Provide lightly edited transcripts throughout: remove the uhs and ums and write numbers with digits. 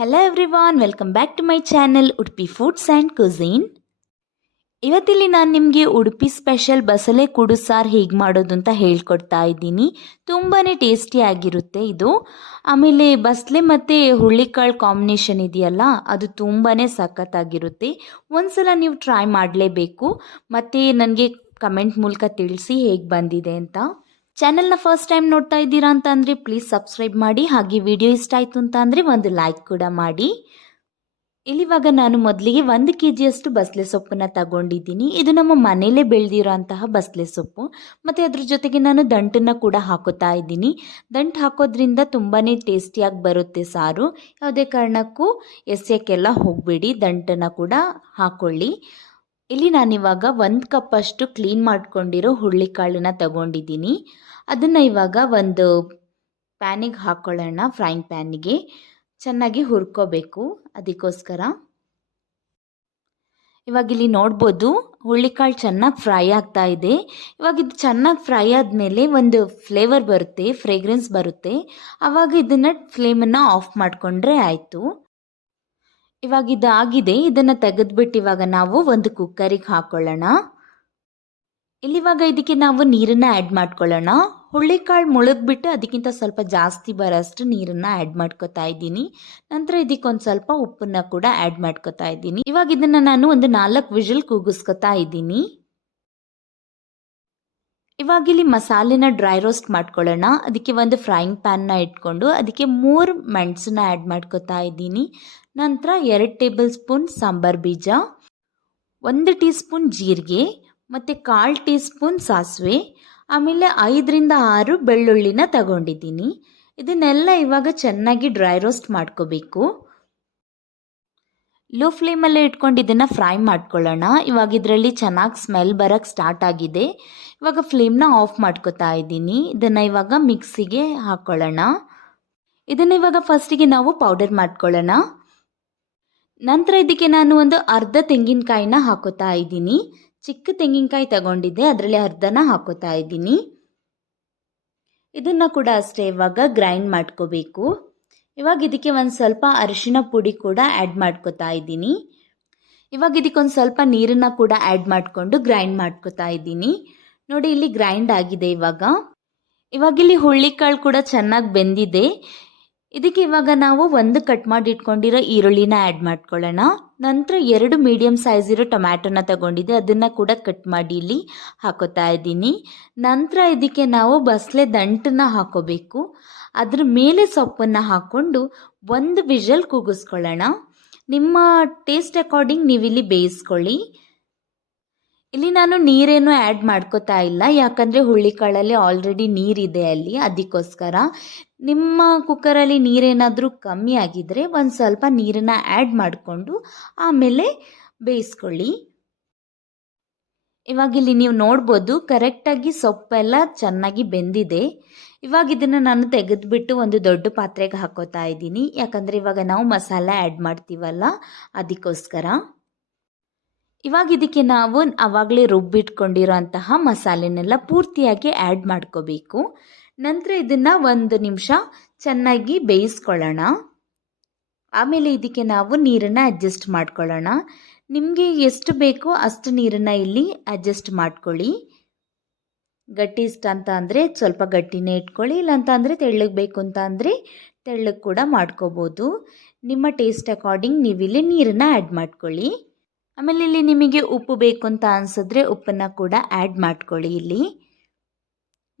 Hello everyone, welcome back to my channel Udupi foods and cuisine. ಇವತ್ತಿಲ್ಲಿ ನಾನು ನಿಮಗೆ Udupi special ಬಸಳೆ ಕುಡು ಸಾರು ಹೇಗೆ ಮಾಡೋದು ಅಂತ ಹೇಳ್ಕೊಡ್ತಾ ಇದ್ದೀನಿ. ತುಂಬಾ ಟೇಸ್ಟಿಯಾಗಿರುತ್ತೆ ಇದು. ಆಮೇಲೆ ಬಸಳೆ ಮತ್ತು ಹುಳ್ಳಿಕಾಳು ಕಾಂಬಿನೇಷನ್ ಇದೆಯಲ್ಲ, ಅದು ತುಂಬಾ ಸಖತ್ತಾಗಿರುತ್ತೆ. ಒಂದ್ಸಲ ನೀವು ಟ್ರೈ ಮಾಡಲೇಬೇಕು. ಮತ್ತು ನನಗೆ ಕಮೆಂಟ್ ಮೂಲಕ ತಿಳಿಸಿ ಹೇಗೆ ಬಂದಿದೆ ಅಂತ. ಚಾನೆಲ್ನ ಫಸ್ಟ್ ಟೈಮ್ ನೋಡ್ತಾ ಇದ್ದೀರಾ ಅಂತ ಅಂದರೆ ಪ್ಲೀಸ್ ಸಬ್ಸ್ಕ್ರೈಬ್ ಮಾಡಿ. ಹಾಗೆ ವಿಡಿಯೋ ಇಷ್ಟ ಆಯಿತು ಅಂತ ಅಂದರೆ ಒಂದು ಲೈಕ್ ಕೂಡ ಮಾಡಿ. ಇಲ್ಲಿವಾಗ ನಾನು ಮೊದಲಿಗೆ 1 kg ಬಸಳೆ ಸೊಪ್ಪನ್ನು ತಗೊಂಡಿದ್ದೀನಿ. ಇದು ನಮ್ಮ ಮನೆಯಲ್ಲೇ ಬೆಳೆದಿರೋ ಅಂತಹ ಬಸಳೆ ಸೊಪ್ಪು. ಮತ್ತು ಅದ್ರ ಜೊತೆಗೆ ನಾನು ದಂಟನ್ನು ಕೂಡ ಹಾಕೋತಾ ಇದ್ದೀನಿ. ದಂಟು ಹಾಕೋದ್ರಿಂದ ತುಂಬಾ ಟೇಸ್ಟಿಯಾಗಿ ಬರುತ್ತೆ ಸಾರು. ಯಾವುದೇ ಕಾರಣಕ್ಕೂ ಎಸೆಯೋಕ್ಕೆಲ್ಲ ಹೋಗಬೇಡಿ, ದಂಟನ್ನು ಕೂಡ ಹಾಕ್ಕೊಳ್ಳಿ. ಇಲ್ಲಿ ನಾನಿವಾಗ 1 ಕಪ್ಪಷ್ಟು ಕ್ಲೀನ್ ಮಾಡ್ಕೊಂಡಿರೋ ಹುಳ್ಳಿಕಾಳನ್ನ ತಗೊಂಡಿದ್ದೀನಿ. ಅದನ್ನು ಇವಾಗ ಒಂದು ಪ್ಯಾನಿಗೆ ಹಾಕ್ಕೊಳ್ಳೋಣ. ಫ್ರೈಂಗ್ ಪ್ಯಾನಿಗೆ ಚೆನ್ನಾಗಿ ಹುರ್ಕೋಬೇಕು. ಅದಕ್ಕೋಸ್ಕರ ಇವಾಗ ಇಲ್ಲಿ ನೋಡ್ಬೋದು ಹುಳ್ಳಿಕಾಳು ಚೆನ್ನಾಗಿ ಫ್ರೈ ಆಗ್ತಾ ಇದೆ. ಇವಾಗ ಇದು ಚೆನ್ನಾಗಿ ಫ್ರೈ ಆದಮೇಲೆ ಒಂದು ಫ್ಲೇವರ್ ಬರುತ್ತೆ, ಫ್ರೇಗ್ರೆನ್ಸ್ ಬರುತ್ತೆ. ಆವಾಗ ಇದನ್ನು ಫ್ಲೇಮನ್ನು ಆಫ್ ಮಾಡಿಕೊಂಡ್ರೆ ಆಯಿತು. ಇವಾಗ ಇದಾಗಿದೆ. ಇದನ್ನು ತೆಗೆದ್ಬಿಟ್ಟು ಇವಾಗ ನಾವು ಒಂದು ಕುಕ್ಕರಿಗೆ ಹಾಕ್ಕೊಳ್ಳೋಣ. ಇಲ್ಲಿವಾಗ ಇದಕ್ಕೆ ನಾವು ನೀರನ್ನು ಆ್ಯಡ್ ಮಾಡ್ಕೊಳ್ಳೋಣ. ಹುಳ್ಳಿಕಾಳು ಮುಳುಗ್ಬಿಟ್ಟು ಅದಕ್ಕಿಂತ ಸ್ವಲ್ಪ ಜಾಸ್ತಿ ಬರೋಷ್ಟು ನೀರನ್ನು ಆ್ಯಡ್ ಮಾಡ್ಕೊತಾ ಇದ್ದೀನಿ. ನಂತರ ಇದಕ್ಕೊಂದು ಸ್ವಲ್ಪ ಉಪ್ಪನ್ನು ಕೂಡ ಆ್ಯಡ್ ಮಾಡ್ಕೊತಾ ಇದ್ದೀನಿ. ಇವಾಗ ಇದನ್ನು ನಾನು ಒಂದು 4 ವಿಷಲ್ ಕೂಗಿಸ್ಕೊತಾ ಇದ್ದೀನಿ. ಇವಾಗ ಇಲ್ಲಿ ಮಸಾಲೆನ ಡ್ರೈ ರೋಸ್ಟ್ ಮಾಡ್ಕೊಳ್ಳೋಣ. ಅದಕ್ಕೆ ಒಂದು ಫ್ರೈಂಗ್ ಪ್ಯಾನ್ನ ಇಟ್ಕೊಂಡು ಅದಕ್ಕೆ 3 ಮೆಣಸನ್ನ ಆ್ಯಡ್ ಮಾಡ್ಕೊತಾ ಇದ್ದೀನಿ. ನಂತರ 2 ಟೇಬಲ್ ಸ್ಪೂನ್ ಸಾಂಬಾರು ಬೀಜ, 1 ಟೀ ಸ್ಪೂನ್ ಜೀರಿಗೆ ಮತ್ತು 1/4 ಟೀ ಸ್ಪೂನ್ ಸಾಸಿವೆ, ಆಮೇಲೆ 5ರಿಂದ 6 ಬೆಳ್ಳುಳ್ಳಿನ ತಗೊಂಡಿದ್ದೀನಿ. ಇದನ್ನೆಲ್ಲ ಇವಾಗ ಚೆನ್ನಾಗಿ ಡ್ರೈ ರೋಸ್ಟ್ ಮಾಡ್ಕೋಬೇಕು. ಲೋ ಫ್ಲೇಮಲ್ಲೇ ಇಟ್ಕೊಂಡು ಇದನ್ನು ಫ್ರೈ ಮಾಡ್ಕೊಳ್ಳೋಣ. ಇವಾಗ ಇದರಲ್ಲಿ ಚೆನ್ನಾಗಿ ಸ್ಮೆಲ್ ಬರೋಕ್ಕೆ ಸ್ಟಾರ್ಟ್ ಆಗಿದೆ. ಇವಾಗ ಫ್ಲೇಮ್ನ ಆಫ್ ಮಾಡ್ಕೋತಾ ಇದ್ದೀನಿ. ಇದನ್ನು ಇವಾಗ ಮಿಕ್ಸಿಗೆ ಹಾಕ್ಕೊಳ್ಳೋಣ. ಇದನ್ನು ಇವಾಗ ಫಸ್ಟಿಗೆ ನಾವು ಪೌಡರ್ ಮಾಡ್ಕೊಳ್ಳೋಣ. ನಂತರ ಇದಕ್ಕೆ ನಾನು ಒಂದು ಅರ್ಧ ತೆಂಗಿನಕಾಯಿನ ಹಾಕೋತಾ ಇದ್ದೀನಿ. ಚಿಕ್ಕ ತೆಂಗಿನಕಾಯಿ ತಗೊಂಡಿದ್ದೆ, ಅದರಲ್ಲಿ ಅರ್ಧನ ಹಾಕೋತಾ ಇದ್ದೀನಿ. ಇದನ್ನು ಕೂಡ ಅಷ್ಟೇ ಇವಾಗ ಗ್ರೈಂಡ್ ಮಾಡ್ಕೋಬೇಕು. ಇವಾಗ ಇದಕ್ಕೆ ಒಂದು ಸ್ವಲ್ಪ ಅರಿಶಿನ ಪುಡಿ ಕೂಡ ಆ್ಯಡ್ ಮಾಡ್ಕೋತಾ ಇದ್ದೀನಿ. ಇವಾಗ ಇದಕ್ಕೊಂದು ಸ್ವಲ್ಪ ನೀರನ್ನು ಕೂಡ ಆ್ಯಡ್ ಮಾಡಿಕೊಂಡು ಗ್ರೈಂಡ್ ಮಾಡ್ಕೋತಾ ಇದ್ದೀನಿ. ನೋಡಿ, ಇಲ್ಲಿ ಗ್ರೈಂಡ್ ಆಗಿದೆ. ಇವಾಗ ಇಲ್ಲಿ ಹುಳ್ಳಿಕಾಳು ಕೂಡ ಚೆನ್ನಾಗಿ ಬೆಂದಿದೆ. ಇದಕ್ಕೆ ಇವಾಗ ನಾವು ಒಂದು ಕಟ್ ಮಾಡಿ ಇಟ್ಕೊಂಡಿರೋ ಈರುಳ್ಳಿನ ಆ್ಯಡ್ ಮಾಡ್ಕೊಳ್ಳೋಣ. ನಂತರ 2 ಮೀಡಿಯಮ್ ಸೈಜ್ ಇರೋ ಟೊಮ್ಯಾಟೊನ ತಗೊಂಡಿದ್ದೆ, ಅದನ್ನು ಕೂಡ ಕಟ್ ಮಾಡಿ ಇಲ್ಲಿ ಹಾಕೋತಾ ಇದ್ದೀನಿ. ನಂತರ ಇದಕ್ಕೆ ನಾವು ಬಸಳೆ ದಂಟನ್ನ ಹಾಕೋಬೇಕು. ಅದ್ರ ಮೇಲೆ ಸೊಪ್ಪನ್ನು ಹಾಕ್ಕೊಂಡು 1 ವಿಷಲ್ ಕೂಗಿಸ್ಕೊಳ್ಳೋಣ. ನಿಮ್ಮ ಟೇಸ್ಟ್ ಅಕಾರ್ಡಿಂಗ್ ನೀವಿಲ್ಲಿ ಬೇಯಿಸ್ಕೊಳ್ಳಿ. ಇಲ್ಲಿ ನಾನು ನೀರೇನು ಆ್ಯಡ್ ಮಾಡ್ಕೋತಾ ಇಲ್ಲ, ಯಾಕಂದರೆ ಹುಳ್ಳಿಕಾಳಲ್ಲಿ ಆಲ್ರೆಡಿ ನೀರಿದೆ ಅಲ್ಲಿ. ಅದಕ್ಕೋಸ್ಕರ ನಿಮ್ಮ ಕುಕ್ಕರಲ್ಲಿ ನೀರೇನಾದರೂ ಕಮ್ಮಿ ಆಗಿದ್ದರೆ ಒಂದು ಸ್ವಲ್ಪ ನೀರನ್ನು ಆ್ಯಡ್ ಮಾಡಿಕೊಂಡು ಆಮೇಲೆ ಬೇಯಿಸ್ಕೊಳ್ಳಿ. ಇವಾಗ ಇಲ್ಲಿ ನೀವು ನೋಡ್ಬೋದು ಕರೆಕ್ಟಾಗಿ ಸೊಪ್ಪೆಲ್ಲ ಚೆನ್ನಾಗಿ ಬೆಂದಿದೆ. ಇವಾಗ ಇದನ್ನು ನಾನು ತೆಗೆದುಬಿಟ್ಟು ಒಂದು ದೊಡ್ಡ ಪಾತ್ರೆಗೆ ಹಾಕೋತಾ ಇದ್ದೀನಿ, ಯಾಕಂದರೆ ಇವಾಗ ನಾವು ಮಸಾಲೆ ಆ್ಯಡ್ ಮಾಡ್ತೀವಲ್ಲ, ಅದಕ್ಕೋಸ್ಕರ. ಇವಾಗ ಇದಕ್ಕೆ ನಾವು ಆವಾಗಲೇ ರುಬ್ಬಿಟ್ಕೊಂಡಿರೋ ಅಂತಹ ಮಸಾಲೆನೆಲ್ಲ ಪೂರ್ತಿಯಾಗಿ ಆ್ಯಡ್ ಮಾಡ್ಕೋಬೇಕು. ನಂತರ ಇದನ್ನು 1 ನಿಮಿಷ ಚೆನ್ನಾಗಿ ಬೇಯಿಸ್ಕೊಳ್ಳೋಣ. ಆಮೇಲೆ ಇದಕ್ಕೆ ನಾವು ನೀರನ್ನು ಅಡ್ಜಸ್ಟ್ ಮಾಡ್ಕೊಳ್ಳೋಣ. ನಿಮಗೆ ಎಷ್ಟು ಬೇಕೋ ಅಷ್ಟು ನೀರನ್ನು ಇಲ್ಲಿ ಅಡ್ಜಸ್ಟ್ ಮಾಡ್ಕೊಳ್ಳಿ. ಗಟ್ಟಿ ಇಷ್ಟ ಅಂತ ಅಂದರೆ ಸ್ವಲ್ಪ ಗಟ್ಟಿನೇ ಇಟ್ಕೊಳ್ಳಿ, ಇಲ್ಲಾಂತ ಅಂದರೆ ತೆಳ್ಳಗೆ ಬೇಕು ಅಂತ ಅಂದರೆ ತೆಳ್ಳಗೆ ಕೂಡ ಮಾಡ್ಕೋಬೋದು. ನಿಮ್ಮ ಟೇಸ್ಟ್ ಅಕಾರ್ಡಿಂಗ್ ನೀವಿಲ್ಲಿ ನೀರನ್ನು ಆ್ಯಡ್ ಮಾಡ್ಕೊಳ್ಳಿ. ಆಮೇಲೆ ಇಲ್ಲಿ ನಿಮಗೆ ಉಪ್ಪು ಬೇಕು ಅಂತ ಅನಿಸಿದ್ರೆ ಉಪ್ಪನ್ನು ಕೂಡ ಆ್ಯಡ್ ಮಾಡ್ಕೊಳ್ಳಿ ಇಲ್ಲಿ.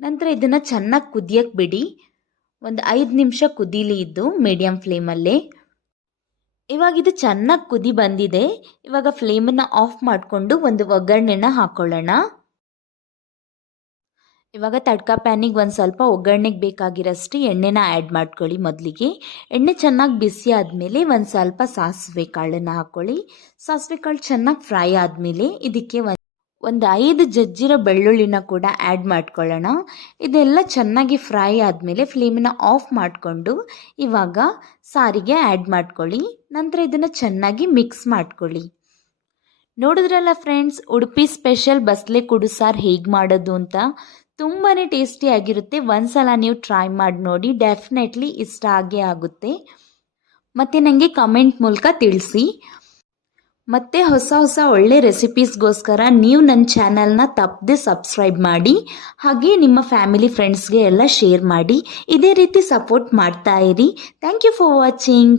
ನಂತರ ಇದನ್ನು ಚೆನ್ನಾಗಿ ಕುದಿಯಕ್ಕೆ ಬಿಡಿ. ಒಂದು 5 ನಿಮಿಷ ಕುದೀಲಿ ಇದು ಮೀಡಿಯಮ್ ಫ್ಲೇಮಲ್ಲೇ. ಇವಾಗ ಇದು ಚೆನ್ನಾಗಿ ಕುದಿ ಬಂದಿದೆ. ಇವಾಗ ಫ್ಲೇಮನ್ನು ಆಫ್ ಮಾಡಿಕೊಂಡು ಒಂದು ಒಗ್ಗರಣೆನ ಹಾಕ್ಕೊಳ್ಳೋಣ. ಇವಾಗ ತಡ್ಕ ಪ್ಯಾನಿಗೆ ಒಂದು ಸ್ವಲ್ಪ ಒಗ್ಗರಣೆಗೆ ಬೇಕಾಗಿರೋಷ್ಟು ಎಣ್ಣೆನ ಆ್ಯಡ್ ಮಾಡ್ಕೊಳ್ಳಿ. ಮೊದಲಿಗೆ ಎಣ್ಣೆ ಚೆನ್ನಾಗಿ ಬಿಸಿ ಆದಮೇಲೆ ಒಂದು ಸ್ವಲ್ಪ ಸಾಸಿವೆ ಕಾಳನ್ನು ಹಾಕ್ಕೊಳ್ಳಿ. ಸಾಸಿವೆ ಕಾಳು ಚೆನ್ನಾಗಿ ಫ್ರೈ ಆದಮೇಲೆ ಇದಕ್ಕೆ ಒಂದು 5 ಜಜ್ಜಿರೋ ಬೆಳ್ಳುಳ್ಳಿನ ಕೂಡ ಆ್ಯಡ್ ಮಾಡ್ಕೊಳ್ಳೋಣ. ಇದೆಲ್ಲ ಚೆನ್ನಾಗಿ ಫ್ರೈ ಆದಮೇಲೆ ಫ್ಲೇಮನ್ನು ಆಫ್ ಮಾಡಿಕೊಂಡು ಇವಾಗ ಸಾರಿಗೆ ಆ್ಯಡ್ ಮಾಡ್ಕೊಳ್ಳಿ. ನಂತರ ಇದನ್ನು ಚೆನ್ನಾಗಿ ಮಿಕ್ಸ್ ಮಾಡ್ಕೊಳ್ಳಿ. ನೋಡಿದ್ರಲ್ಲ ಫ್ರೆಂಡ್ಸ್, ಉಡುಪಿ ಸ್ಪೆಷಲ್ ಬಸಳೆ ಕುಡು ಸಾರು ಹೇಗೆ ಮಾಡೋದು ಅಂತ. ತುಂಬಾ ಟೇಸ್ಟಿಯಾಗಿರುತ್ತೆ. ಒಂದ್ಸಲ ನೀವು ಟ್ರೈ ಮಾಡಿ ನೋಡಿ, ಡೆಫಿನೆಟ್ಲಿ ಇಷ್ಟ ಆಗೇ ಆಗುತ್ತೆ. ಮತ್ತು ನನಗೆ ಕಮೆಂಟ್ ಮೂಲಕ ತಿಳಿಸಿ. ಮತ್ತು ಹೊಸ ಹೊಸ ಒಳ್ಳೆ ರೆಸಿಪೀಸ್ಗೋಸ್ಕರ ನೀವು ನನ್ನ ಚಾನಲ್ನ ತಪ್ಪದೆ ಸಬ್ಸ್ಕ್ರೈಬ್ ಮಾಡಿ, ಹಾಗೆ ನಿಮ್ಮ ಫ್ಯಾಮಿಲಿ ಫ್ರೆಂಡ್ಸ್ಗೆ ಎಲ್ಲ ಶೇರ್ ಮಾಡಿ. ಇದೇ ರೀತಿ ಸಪೋರ್ಟ್ ಮಾಡ್ತಾ ಇರಿ. Thank you for watching.